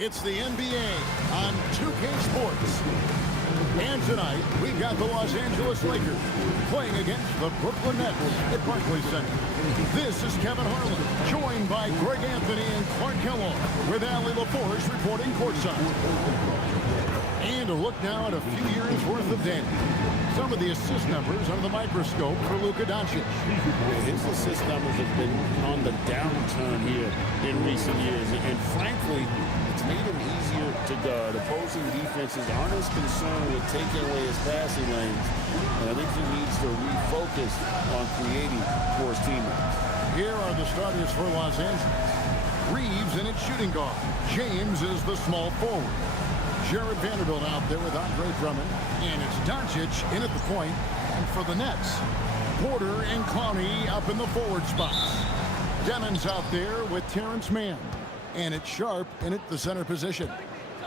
It's the NBA on 2K Sports. And tonight, we've got the Los Angeles Lakers playing against the Brooklyn Nets at Barclays Center. This is Kevin Harlan, joined by Greg Anthony and Clark Kellogg, with Allie LaForce reporting courtside. And a look now at a few years' worth of data. Some of the assist numbers under the microscope for Luka Doncic. His assist numbers have been on the downturn here in recent years. And frankly, it's made him easier to guard. Opposing defenses aren't as concerned with taking away his passing lanes. And I think he needs to refocus on creating for his teammates. Here are the starters for Los Angeles. Reeves in its shooting guard. James is the small forward. Jared Vanderbilt out there with Andre Drummond. And it's Doncic in at the point. And for the Nets, Porter and Clowney up in the forward spots. Demons out there with Terrence Mann. And it's Sharp in at the center position.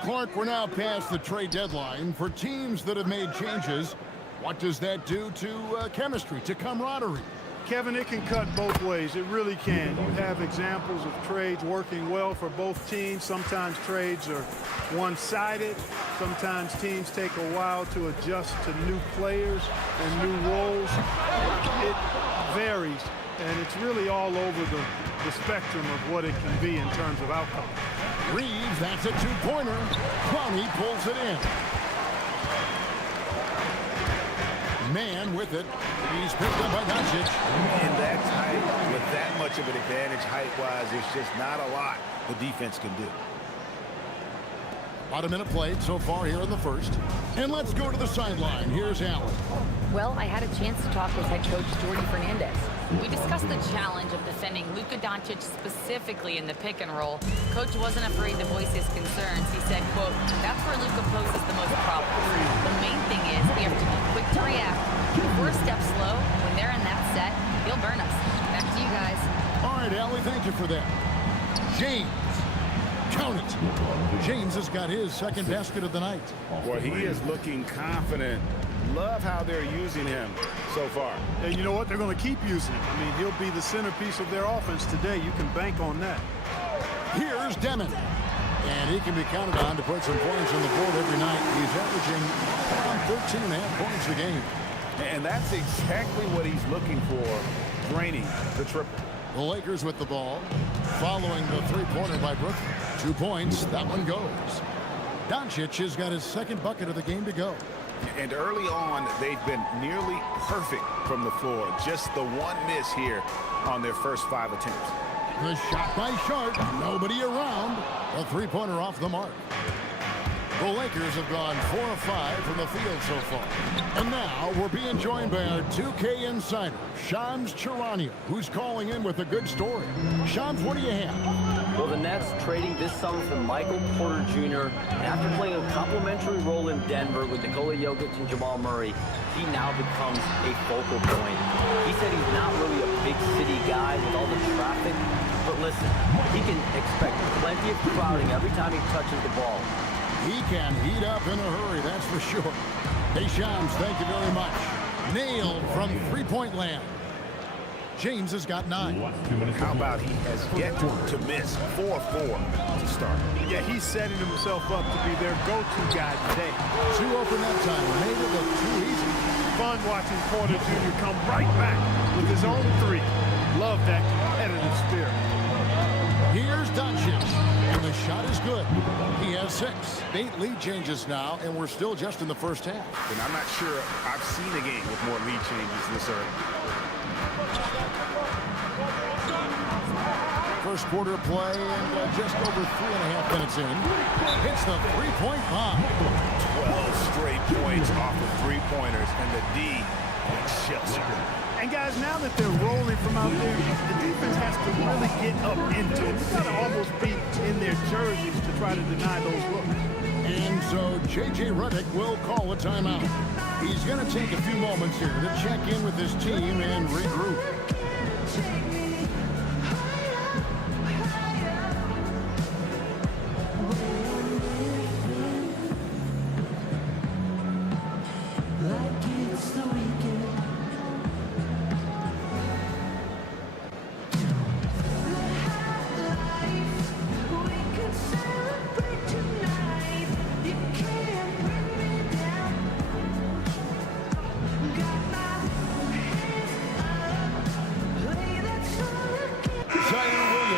Clark, we're now past the trade deadline. For teams that have made changes, what does that do to chemistry, to camaraderie? Kevin, it can cut both ways. It really can. You have examples of trades working well for both teams. Sometimes trades are one-sided. Sometimes teams take a while to adjust to new players and new roles. It varies, and it's really all over the spectrum of what it can be in terms of outcome. Reeves, that's a two-pointer. Clowney pulls it in. Man with it. He's picked up by Doncic. And that's height. With that much of an advantage height-wise, there's just not a lot the defense can do. About a minute played so far here in the first. And let's go to the sideline. Here's Allen. Well, I had a chance to talk with head coach Jordi Fernandez. We discussed the challenge of defending Luka Doncic specifically in the pick and roll. Coach wasn't afraid to voice his concerns. He said, quote, "That's where Luka poses the most problems. The main thing is we have to be quick to react. If we're a step slow, when they're in that set, he'll burn us." Back to you guys. All right, Allie, thank you for that. James. Count it. James has got his second basket of the night. Well, he is looking confident. Love how they're using him so far. And you know what? They're going to keep using him. I mean, he'll be the centerpiece of their offense today. You can bank on that. Here's Demon. And he can be counted on to put some points on the board every night. He's averaging around 13.5 points a game. And that's exactly what he's looking for, draining the triple. The Lakers with the ball, following the three-pointer by Brooklyn. 2 points, that one goes. Doncic has got his second bucket of the game to go. And early on, they've been nearly perfect from the floor. Just the one miss here on their first 5 attempts. The shot by Sharp, nobody around. A three-pointer off the mark. The Lakers have gone 4 of 5 from the field so far. And now we're being joined by our 2K insider, Shams Charania, who's calling in with a good story. Shams, what do you have? Well, the Nets trading this summer for Michael Porter Jr. And after playing a complimentary role in Denver with Nikola Jokic and Jamal Murray, he now becomes a focal point. He said he's not really a big city guy with all the traffic, but listen, he can expect plenty of crowding every time he touches the ball. He can heat up in a hurry, that's for sure. Hey, Shams, thank you very much. Nailed from three-point land. James has got 9. How about he has yet to miss 4-4 to start? Yeah, he's setting himself up to be their go-to guy today. 2 open that time. Made it look too easy. Fun watching Porter Jr. come right back with his own 3. Love that competitive spirit. Here's Doncic, and the shot is good. He has 6. 8 lead changes now, and we're still just in the first half. And I'm not sure I've seen a game with more lead changes this early. First quarter play, and just over 3.5 minutes in. Hits the three-point bomb. 12 straight points off of three-pointers, and the D chills. And guys, now that they're rolling from out there, the defense has to really get up into it. We've got to almost be in their jerseys to try to deny those looks. And so J.J. Redick will call a timeout. He's going to take a few moments here to check in with his team and regroup.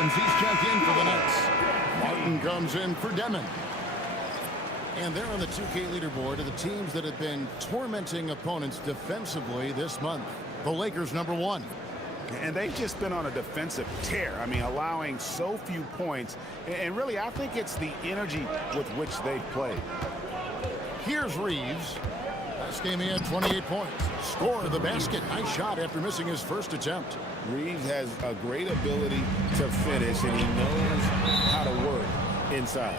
Shams, he's checked in for the Nets. Martin comes in for Demon. And they're on the 2K leaderboard of the teams that have been tormenting opponents defensively this month. The Lakers, #1. And they've just been on a defensive tear. I mean, allowing so few points. And really, I think it's the energy with which they've played. Here's Reeves. Last game he had 28 points. Score the basket. Nice shot after missing his first attempt. Reeves has a great ability to finish, and he knows how to work inside.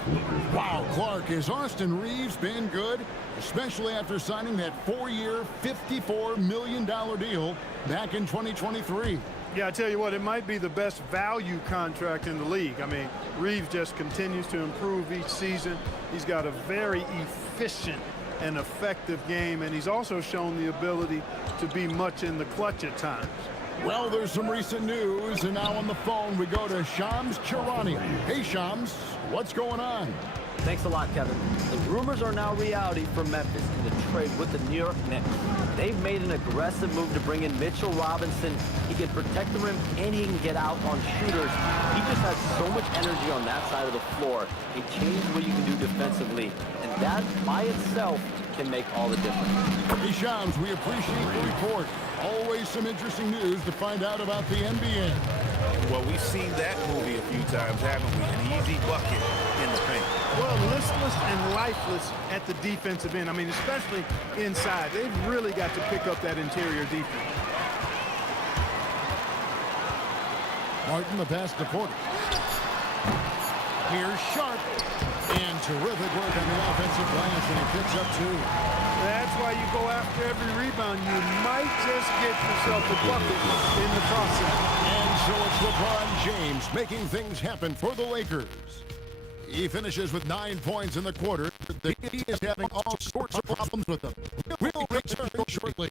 Wow, Clark, has Austin Reeves been good? Especially after signing that 4-year, $54 million deal back in 2023. Yeah, I tell you what, it might be the best value contract in the league. I mean, Reeves just continues to improve each season. He's got a very efficient and effective game, and he's also shown the ability to be much in the clutch at times. Well, there's some recent news, and now on the phone we go to Shams Charania. Hey, Shams, what's going on? Thanks a lot, Kevin. The rumors are now reality for Memphis in the trade with the New York Knicks. They've made an aggressive move to bring in Mitchell Robinson. He can protect the rim and he can get out on shooters. He just has so much energy on that side of the floor. He changes what you can do defensively, and that by itself can make all the difference. Hey, Shams, we appreciate the report. Always some interesting news to find out about the NBA. Well, we've seen that movie a few times, haven't we? An easy bucket in the paint. Well, listless and lifeless at the defensive end. I mean, especially inside. They've really got to pick up that interior defense. Martin, the pass to Porter. Here's Sharp. And terrific work on the offensive glass, and he picks up 2. That's why you go after every rebound. You might just get yourself a bucket in the process. And so it's LeBron James making things happen for the Lakers. He finishes with 9 points in the quarter. The Heat is having all sorts of problems with them. We'll return shortly.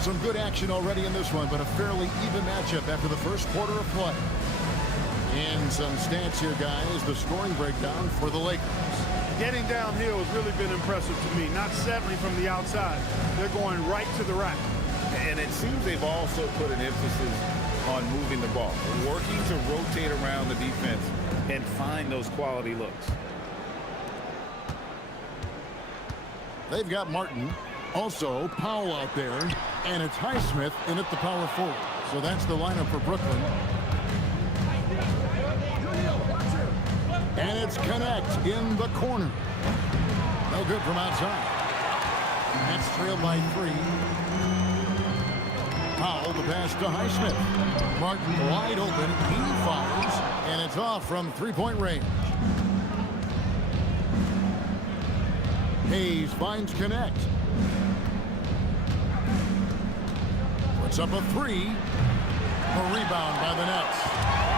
Some good action already in this one, but a fairly even matchup after the first quarter of play. And some stats here, guys. The scoring breakdown for the Lakers. Getting downhill has really been impressive to me. Not settling from the outside. They're going right to the rack. And it seems they've also put an emphasis on moving the ball, working to rotate around the defense and find those quality looks. They've got Martin. Also, Powell out there. And it's Highsmith in at the power forward. So that's the lineup for Brooklyn. And it's Connect in the corner. No good from outside. That's trailed by 3. Powell, the pass to Highsmith. Martin wide open. He fires. And it's off from 3-point range. Hayes finds Connect. Puts up a 3. A rebound by the Nets.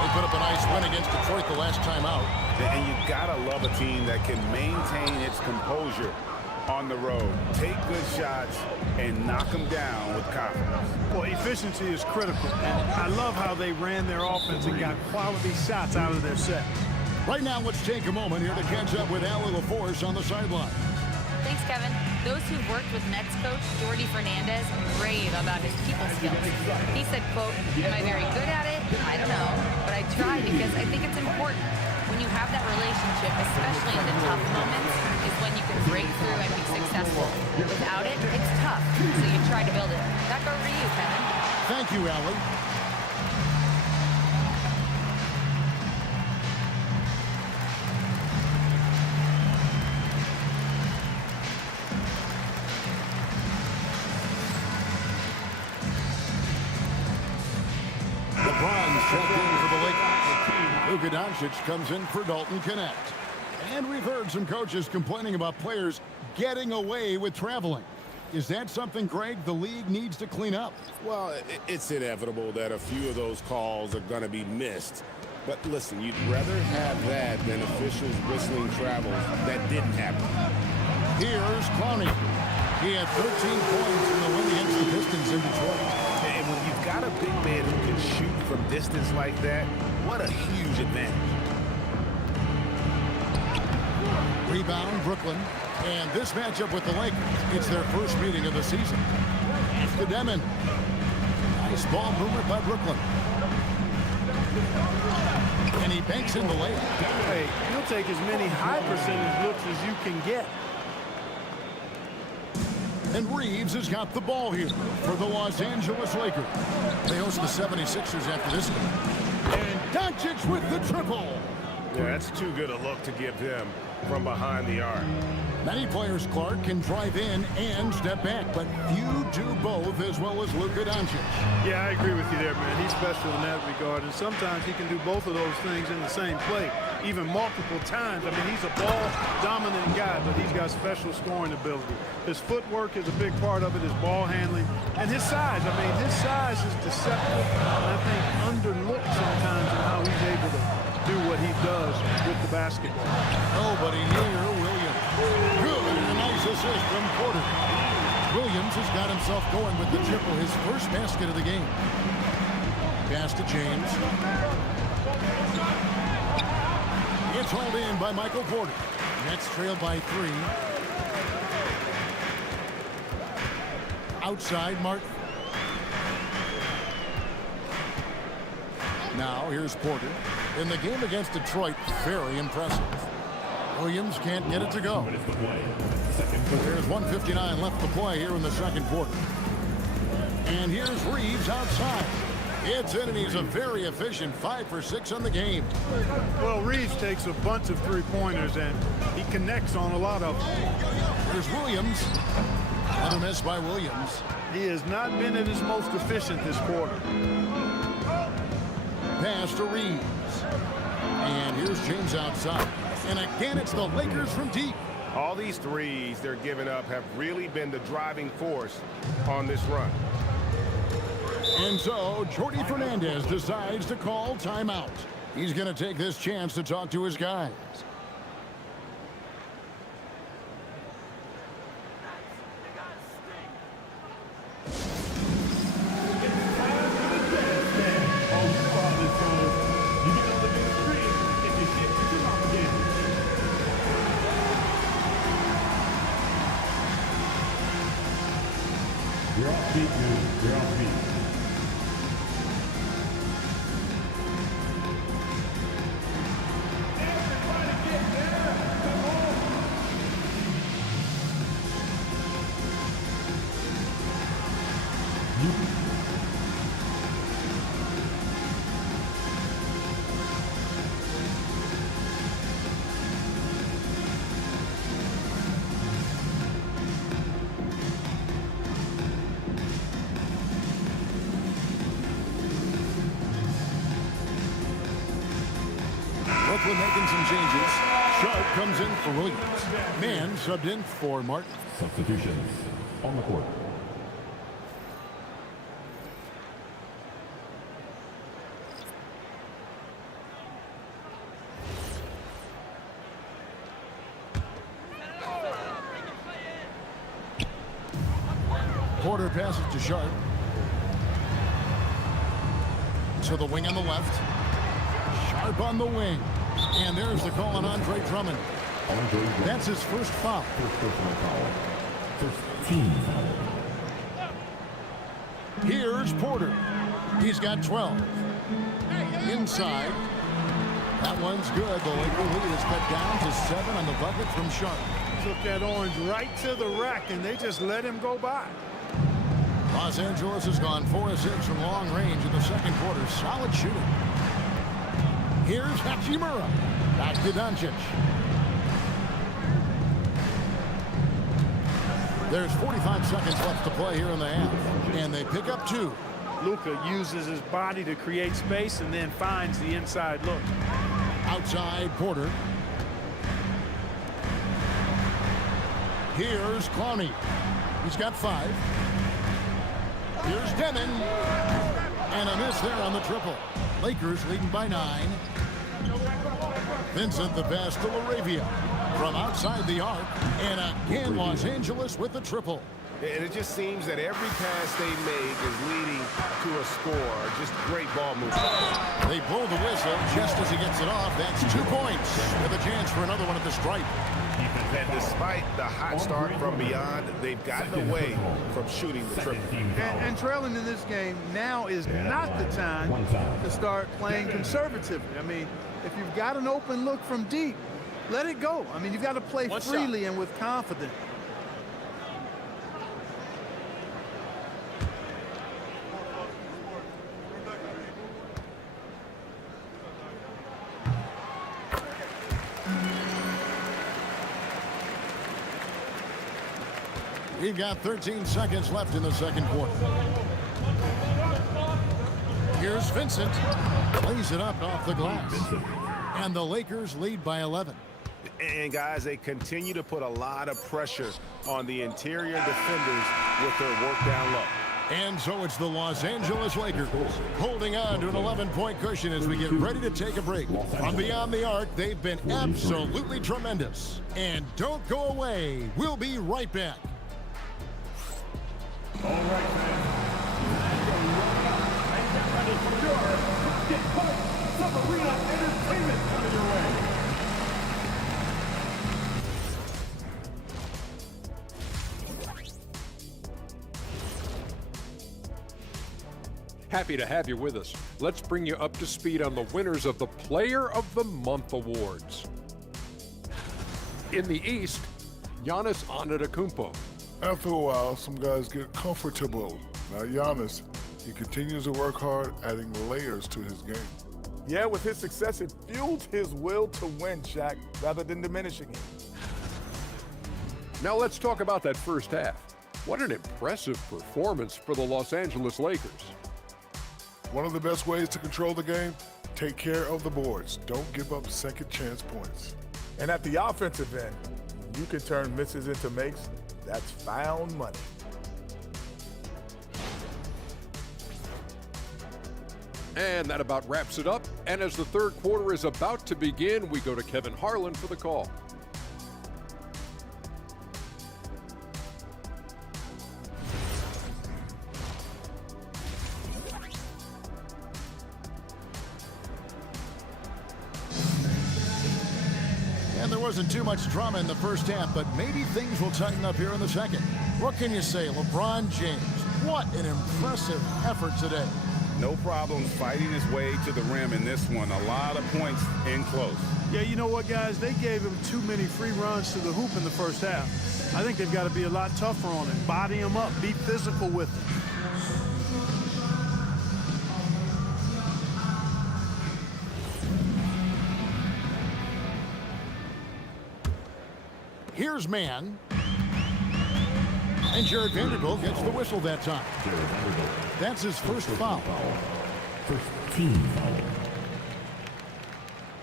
They put up a nice win against Detroit the last time out. And you gotta love a team that can maintain its composure on the road, take good shots, and knock them down with confidence. Well, efficiency is critical. And I love how they ran their offense and got quality shots out of their set. Right now, let's take a moment here to catch up with Allie LaForce on the sideline. Thanks, Kevin. Those who've worked with Nets coach Jordi Fernandez rave about his people skills. He said, quote, "Am I very good at it? I don't know, but I try because I think it's important. When you have that relationship, especially in the tough moments, is when you can break through and be successful. Without it, it's tough, so you try to build it." Back over to you, Kevin. Thank you, Allie. LeBron checked in for the Lakers. Luka Doncic comes in for Dalton Connect. And we've heard some coaches complaining about players getting away with traveling. Is that something, Greg, the league needs to clean up? Well, it's inevitable that a few of those calls are going to be missed. But listen, you'd rather have that than officials whistling travels that didn't happen. Here's Clowney. He had 13 points in the win against the Pistons in Detroit. And when you've got a big man who can shoot from distance like that, what a huge advantage. Rebound, Brooklyn. And this matchup with the Lakers, it's their first meeting of the season. After Demon. Nice ball movement by Brooklyn. And he banks in the layup. Hey, he'll take as many high percentage looks as you can get. And Reeves has got the ball here for the Los Angeles Lakers. They host the 76ers after this game. And Doncic with the triple. Yeah, that's too good a look to give them from behind the arc. Many players, Clark, can drive in and step back, but few do both as well as Luka Doncic. Yeah, I agree with you there, man. He's special in that regard, and sometimes he can do both of those things in the same play, even multiple times. I mean, he's a ball-dominant guy, but he's got special scoring ability. His footwork is a big part of it, his ball handling, and his size. I mean, his size is deceptive, and I think underlooked sometimes in how he's able to do what he does with the basketball. Nobody near Williams. Good, and a nice assist from Porter. Williams has got himself going with the triple, his first basket of the game. Pass to James. It's hauled in by Michael Porter. Nets trailed by 3. Outside, Martin. Now, here's Porter. In the game against Detroit, very impressive. Williams can't get it to go. There's 1:59 left to play here in the second quarter. And here's Reeves outside. It's in, and he's a very efficient 5 for 6 on the game. Well, Reeves takes a bunch of three-pointers, and he connects on a lot of them. There's Williams. Another miss by Williams. He has not been at his most efficient this quarter. Pass to Reeves. And here's James outside. And again, it's the Lakers from deep. All these threes they're giving up have really been the driving force on this run. And so, Jordy Fernandez decides to call timeout. He's going to take this chance to talk to his guys. You're off beat, dude. You're off beat. Brooklyn making some changes. Sharp comes in for Williams. Man subbed in for Martin. Substitutions on the court. Porter passes to Sharp. To the wing on the left. Sharp on the wing. And there's the call on Andre Drummond. That's his first foul. First personal foul. First team foul. Here's Porter. He's got 12. Inside. That one's good. The Laker lead is cut down to 7 on the bucket from Sharp. Took that orange right to the rack, and they just let him go by. Los Angeles has gone 4 of 6 from long range in the second quarter. Solid shooting. Here's Hachimura. Back to Doncic. There's 45 seconds left to play here in the half. And they pick up 2. Luka uses his body to create space and then finds the inside look. Outside, Porter. Here's Clowney. He's got 5. Here's Demon. And a miss there on the triple. Lakers leading by 9. Vincent the pass to LaRavia from outside the arc. And again, Los Angeles with the triple. And it just seems that every pass they make is leading to a score. Just great ball movement. They blow the whistle just as he gets it off. That's 2 points with a chance for another one at the stripe. And despite the hot start from beyond, they've gotten away from shooting the triple. And trailing in this game, now is not the time to start playing conservatively. I mean, if you've got an open look from deep, let it go. I mean, you've got to play freely and with confidence. We've got 13 seconds left in the second quarter. Here's Vincent. Plays it up off the glass. And the Lakers lead by 11. And guys, they continue to put a lot of pressure on the interior defenders with their work down low. And so it's the Los Angeles Lakers holding on to an 11-point cushion as we get ready to take a break. From beyond the arc, they've been absolutely tremendous. And don't go away. We'll be right back. All right, fans. And get ready for your Get Pumped Sub-Arena Entertainment coming your way. Happy to have you with us. Let's bring you up to speed on the winners of the Player of the Month awards. In the East, Giannis Antetokounmpo. After a while, some guys get comfortable. Now Giannis, he continues to work hard, adding layers to his game. Yeah, with his success, it fueled his will to win, Shaq, rather than diminishing him. Now let's talk about that first half. What an impressive performance for the Los Angeles Lakers. One of the best ways to control the game, take care of the boards. Don't give up second chance points. And at the offensive end, you can turn misses into makes. That's found money. And that about wraps it up. And as the third quarter is about to begin, we go to Kevin Harlan for the call. And there wasn't too much drama in the first half, but maybe things will tighten up here in the second. What can you say, LeBron James? What an impressive effort today. No problem fighting his way to the rim in this one. A lot of points in close. Yeah, you know what, guys? They gave him too many free runs to the hoop in the first half. I think they've got to be a lot tougher on him. Body him up. Be physical with him. Here's man. And Jared Vanderbilt gets the whistle that time. That's his first foul. First team foul.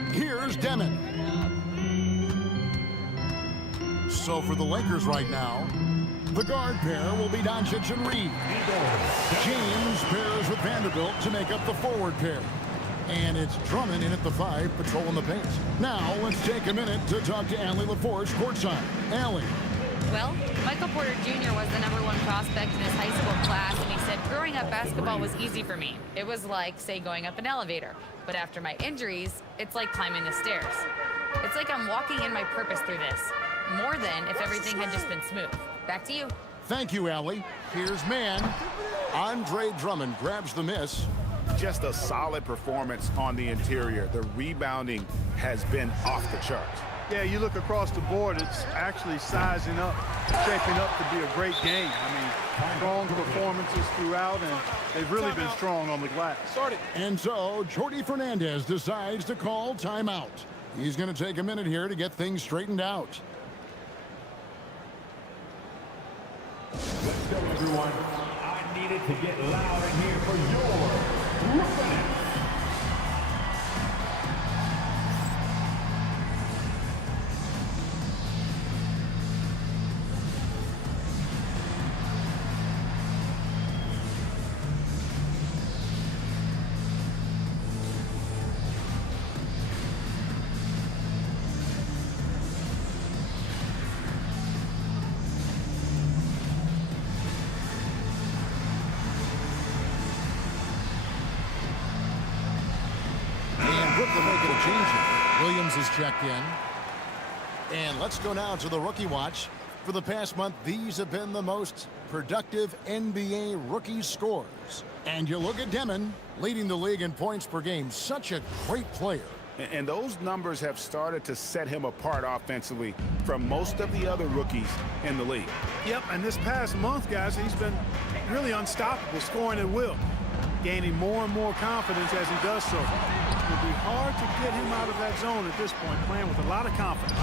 Here's Demon. So for the Lakers right now, the guard pair will be Doncic and Reed. James pairs with Vanderbilt to make up the forward pair. And it's Drummond in at the 5, patrolling the paint. Now let's take a minute to talk to Allie LaForge courtside. Allie. Well, Michael Porter Jr. was the #1 prospect in his high school class, and he said, growing up, basketball was easy for me. It was like, say, going up an elevator. But after my injuries, it's like climbing the stairs. It's like I'm walking in my purpose through this, more than if everything had just been smooth. Back to you. Thank you, Allie. Here's man. Andre Drummond grabs the miss. Just a solid performance on the interior. The rebounding has been off the charts. Yeah, you look across the board, it's actually sizing up, shaping up to be a great game. I mean, strong performances throughout, and they've really been strong on the glass. And so, Jordi Fernandez decides to call timeout. He's going to take a minute here to get things straightened out. Let's go, everyone. I needed to get loud in here for your Roughnecks. Brooklyn making a change here. Williams is checked in. And let's go now to the rookie watch. For the past month, these have been the most productive NBA rookie scores. And you look at Demon, leading the league in points per game. Such a great player. And those numbers have started to set him apart offensively from most of the other rookies in the league. Yep, and this past month, guys, he's been really unstoppable, scoring at will, gaining more and more confidence as he does so. It'll be hard to get him out of that zone at this point, playing with a lot of confidence.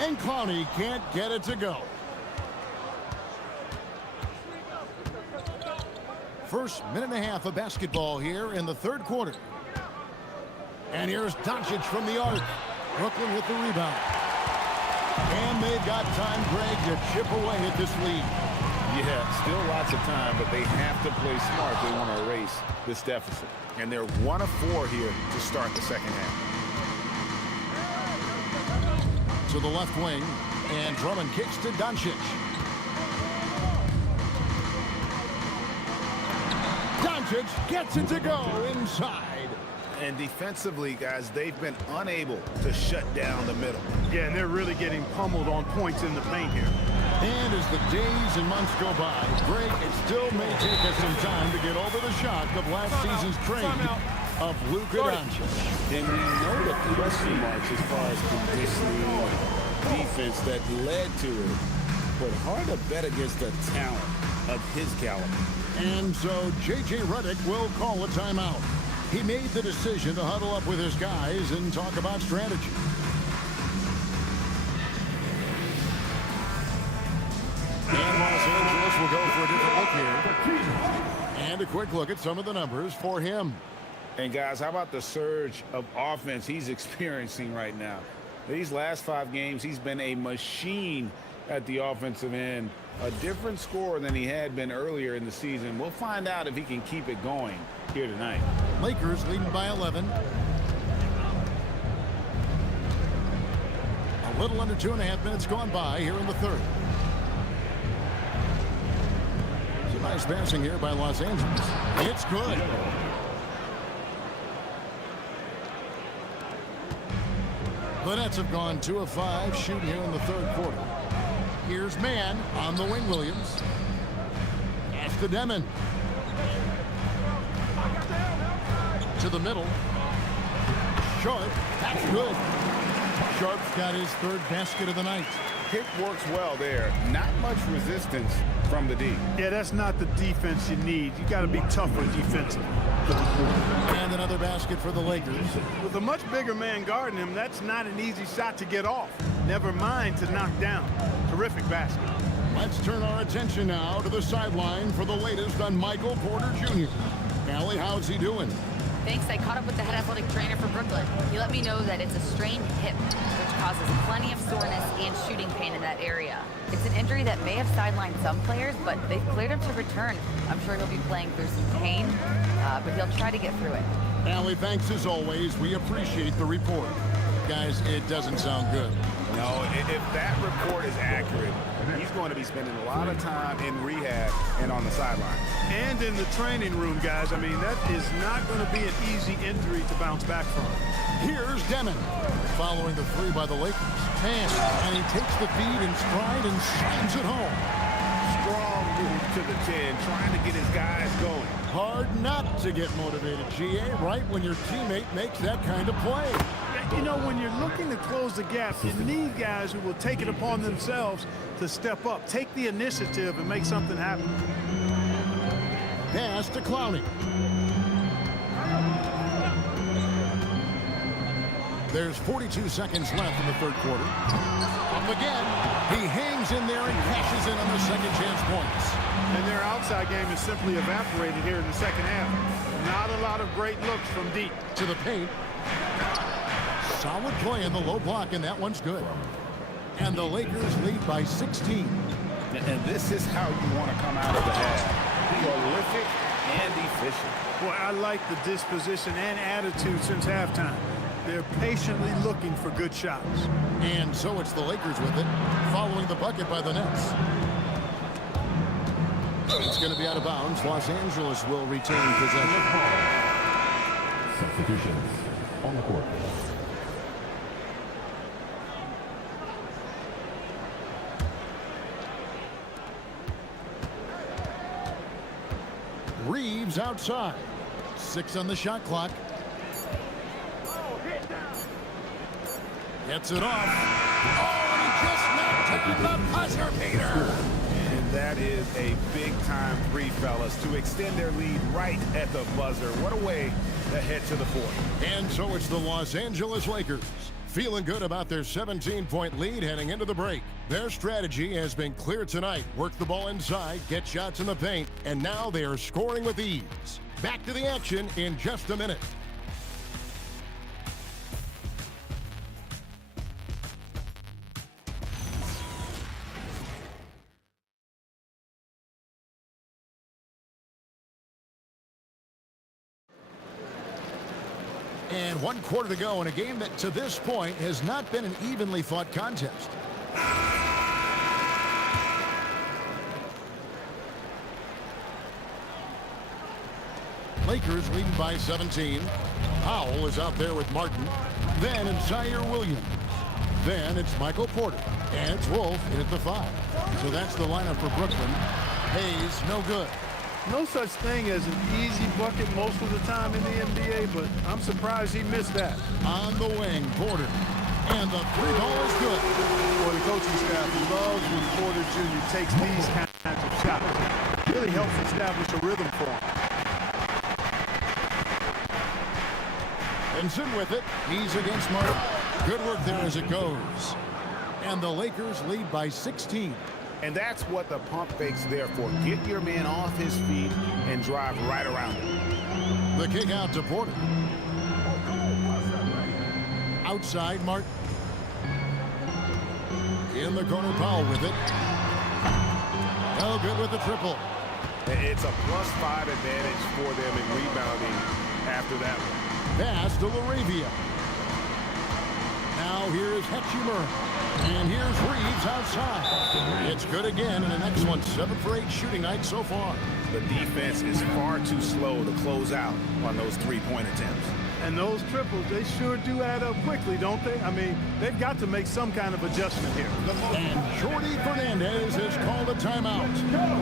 And Clowney can't get it to go. First minute and a half of basketball here in the third quarter. And here's Doncic from the arc. Brooklyn with the rebound. And they've got time, Greg, to chip away at this lead. Yeah, still lots of time, but they have to play smart if they want to erase this deficit. And they're 1 of 4 here to start the second half. To the left wing, and Drummond kicks to Doncic. Doncic gets it to go inside. And defensively, guys, they've been unable to shut down the middle. Yeah, and they're really getting pummeled on points in the paint here. And as the days and months go by, Greg, it still may take us some time to get over the shock of last season's trade of Luka Doncic. And we know the question marks as far as conditioning and defense that led to it. But hard to bet against the talent of his caliber. And so J.J. Redick will call a timeout. He made the decision to huddle up with his guys and talk about strategy. And Los Angeles will go for a different look here. And a quick look at some of the numbers for him. And guys, how about the surge of offense he's experiencing right now? These last 5 games, he's been a machine at the offensive end. A different scorer than he had been earlier in the season. We'll find out if he can keep it going here tonight. Lakers leading by 11. A little under 2.5 minutes gone by here in the third. Some nice passing here by Los Angeles. It's good. The Nets have gone 2 of 5 shooting here in the third quarter. Here's man on the wing, Williams. Pass to Demon. To the middle. Sharp. That's good. Sharp's got his third basket of the night. Pick works well there. Not much resistance from the D. Yeah, that's not the defense you need. You got to be tougher defensively. And another basket for the Lakers. With a much bigger man guarding him, that's not an easy shot to get off. Never mind to knock down. Terrific basket. Let's turn our attention now to the sideline for the latest on Michael Porter Jr. Allie, how's he doing? Thanks. I caught up with the head athletic trainer for Brooklyn. He let me know that it's a strained hip, which causes plenty of soreness and shooting pain in that area. It's an injury that may have sidelined some players, but they've cleared him to return. I'm sure he'll be playing through some pain, but he'll try to get through it. Allie, thanks as always. We appreciate the report. Guys, it doesn't sound good. No, if that report is accurate, he's going to be spending a lot of time in rehab and on the sideline. And in the training room, guys. I mean, that is not going to be an easy injury to bounce back from. Here's Demon, following the 3 by the Lakers. And he takes the feed in stride and slams it home. Strong move to the 10, trying to get his guys going. Hard not to get motivated, GA, right when your teammate makes that kind of play. You know, when you're looking to close the gap, you need guys who will take it upon themselves to step up, take the initiative, and make something happen. Pass to Clowney. There's 42 seconds left in the third quarter. Up again. He hangs in there and cashes in on the second chance points. And their outside game is simply evaporated here in the second half. Not a lot of great looks from deep. To the paint. Solid play in the low block, and that one's good. And the Lakers lead by 16. And this is how you want to come out of the half. Prolific and efficient. Boy, I like the disposition and attitude since halftime. They're patiently looking for good shots. And so it's the Lakers with it, following the bucket by the Nets. It's going to be out of bounds. Los Angeles will retain possession. Substitutions. on the court. Reeves outside. 6 on the shot clock. Gets it off. Oh, and he just knocked down the buzzer beater. And that is a big-time three, fellas, to extend their lead right at the buzzer. What a way to head to the fourth. And so it's the Los Angeles Lakers, feeling good about their 17-point lead heading into the break. Their strategy has been clear tonight. Work the ball inside, get shots in the paint, and now they are scoring with ease. Back to the action in just a minute. And 1 quarter to go in a game that to this point has not been an evenly fought contest. Lakers leading by 17. Powell is out there with Martin. Then it's Zaire Williams. Then it's Michael Porter. And it's Wolf in at the 5. So that's the lineup for Brooklyn. Hayes, no good. No such thing as an easy bucket most of the time in the NBA, but I'm surprised he missed that. On the wing, Porter. And the 3 ball is good. Well, the coaching staff loves when Porter Jr. takes these kinds of shots. It really helps establish a rhythm for him. Benson with it. He's against Martin. Good work there as it goes. And the Lakers lead by 16. And that's what the pump fake's there for. Get your man off his feet and drive right around him. The kick out to Porter. Outside, Martin. In the corner, Powell with it. No good with the triple. It's a +5 advantage for them in rebounding after that one. Pass to LaRavia. Now here's Hachimura. And here's Reeves outside. It's good again, and an excellent 7 for 8 shooting night so far. The defense is far too slow to close out on those 3-point attempts. And those triples, they sure do add up quickly, don't they? I mean, they've got to make some kind of adjustment here. And Jordi Fernandez has called a timeout.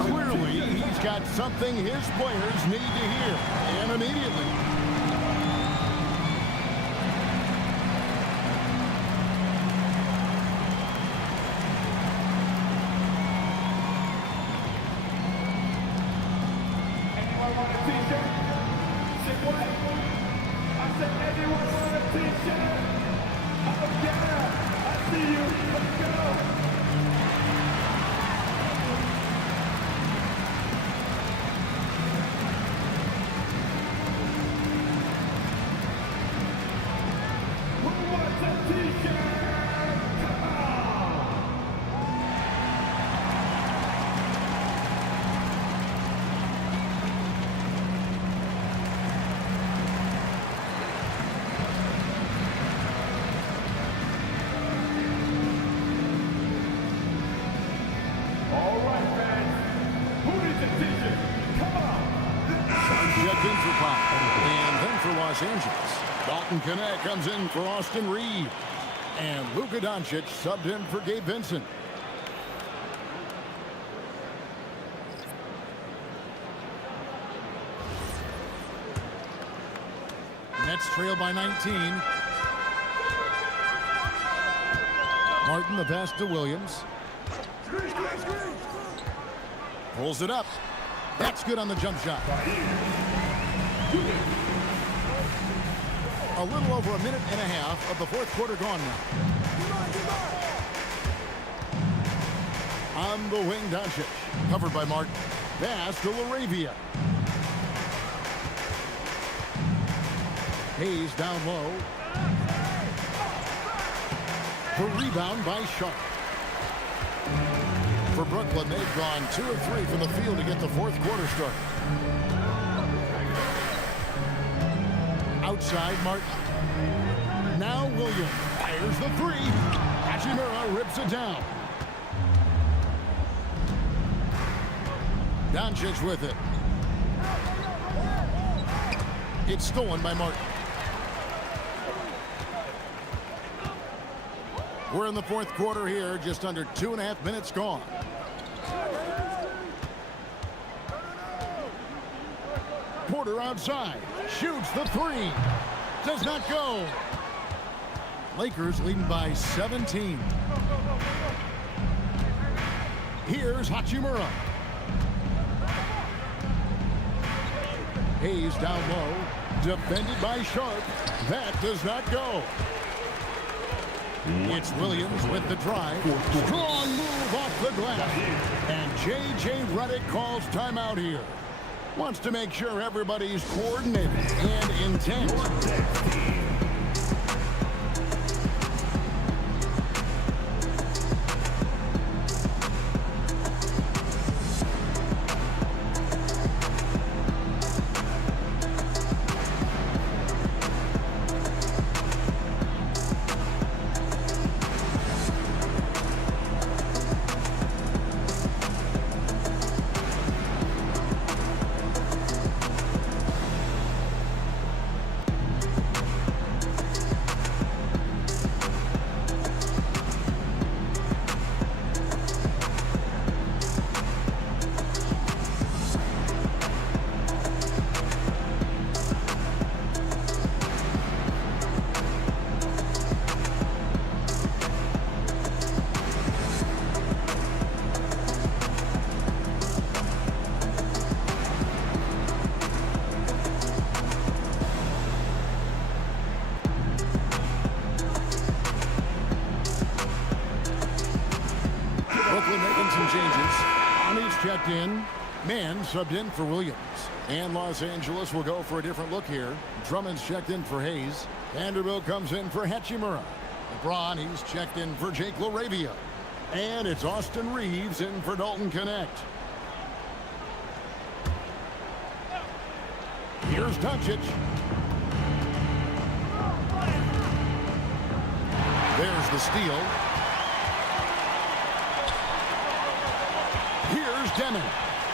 Clearly, he's got something his players need to hear, and immediately. And then for Los Angeles, Dalton Knecht comes in for Austin Reeves. And Luka Doncic subbed in for Gabe Vincent. Nets trail by 19. Martin the pass to Williams. Pulls it up. That's good on the jump shot. A little over a minute and a half of the fourth quarter gone now. On the wing, Doncic. Covered by Martin. Pass to LaRavia. Hayes down low. The rebound by Sharp. For Brooklyn, they've gone 2 of 3 from the field to get the fourth quarter started. Outside, Martin. Now Williams fires the 3. Hachimura rips it down. Doncic with it. It's stolen by Martin. We're in the fourth quarter here, just under 2.5 minutes gone. Porter outside, shoots the three, does not go. Lakers leading by 17. Here's Hachimura. Hayes down low, defended by Sharp. That does not go. It's Williams with the drive. Strong move off the glass. And J.J. Redick calls timeout here. Wants to make sure everybody's coordinated and intent. Making some changes. Arnie's checked in. Mann subbed in for Williams. And Los Angeles will go for a different look here. Drummond's checked in for Hayes. Vanderbilt comes in for Hachimura. LeBron, he's checked in for Jake LaRavia. And it's Austin Reeves in for Dalton Connect. Here's Doncic. There's the steal. Here's Demon.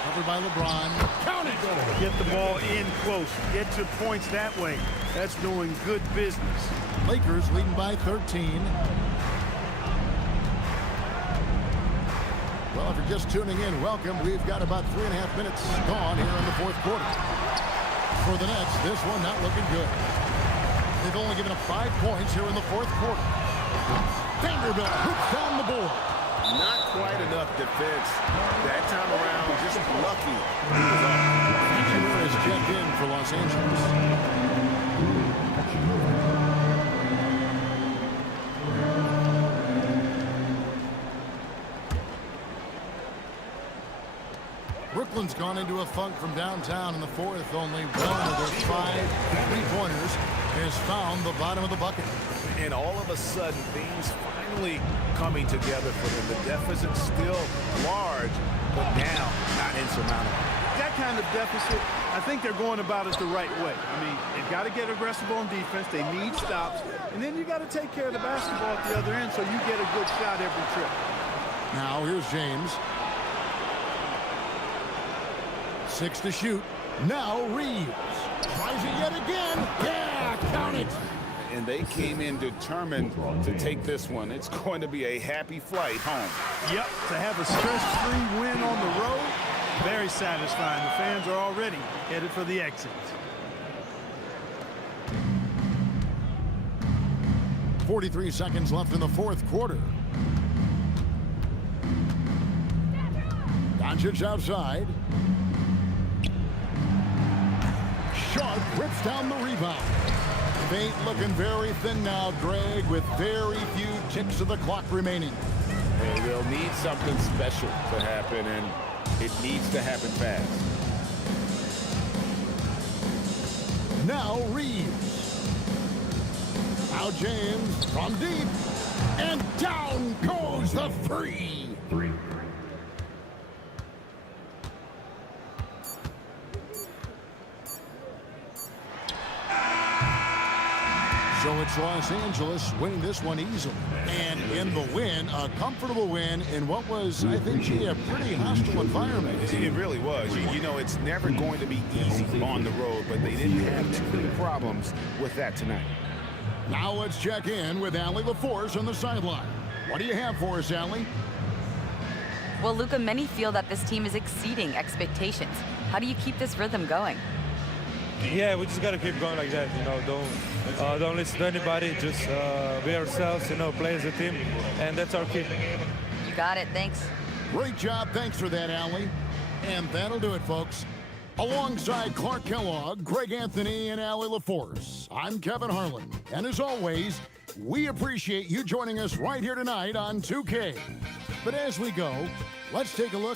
Covered by LeBron. Count it! Get the ball in close. Get your points that way. That's doing good business. Lakers leading by 13. Well, if you're just tuning in, welcome. We've got about 3.5 minutes gone here in the fourth quarter. For the Nets, this one not looking good. They've only given up 5 points here in the fourth quarter. Vanderbilt hooks down the board. Not quite enough defense. That time around, just lucky. Hachimura is checked in for Los Angeles. Brooklyn's gone into a funk from downtown in the fourth. Only one of their 5 3-pointers has found the bottom of the bucket. And all of a sudden, things finally coming together for them. The deficit's still large, but now not insurmountable. That kind of deficit, I think they're going about it the right way. I mean, they've got to get aggressive on defense. They need stops. And then you got to take care of the basketball at the other end so you get a good shot every trip. Now here's James. 6 to shoot. Now Reeves. Tries it yet again. Yeah, count it. And they came in determined to take this one. It's going to be a happy flight home. Yep, to have a stress-free win on the road, very satisfying. The fans are already headed for the exit. 43 seconds left in the fourth quarter. Doncic outside. Sharp rips down the rebound. Paint looking very thin now, Greg, with very few ticks of the clock remaining. And they'll need something special to happen, and it needs to happen fast. Now Reeves. Now James from deep. And down goes the three. So it's Los Angeles winning this one easily. And in the win, a comfortable win in what was, I think, a pretty hostile environment. It really was. You know, it's never going to be easy on the road, but they didn't have too many problems with that tonight. Now let's check in with Allie LaForce on the sideline. What do you have for us, Allie? Well, Luka, many feel that this team is exceeding expectations. How do you keep this rhythm going? Yeah, we just got to keep going like that. Don't listen to anybody. Just be ourselves. Play as a team, and that's our key. You got it. Thanks. Great job. Thanks for that, Allie. And that'll do it, folks. Alongside Clark Kellogg, Greg Anthony, and Allie LaForce, I'm Kevin Harlan. And as always, we appreciate you joining us right here tonight on 2K. But as we go, let's take a look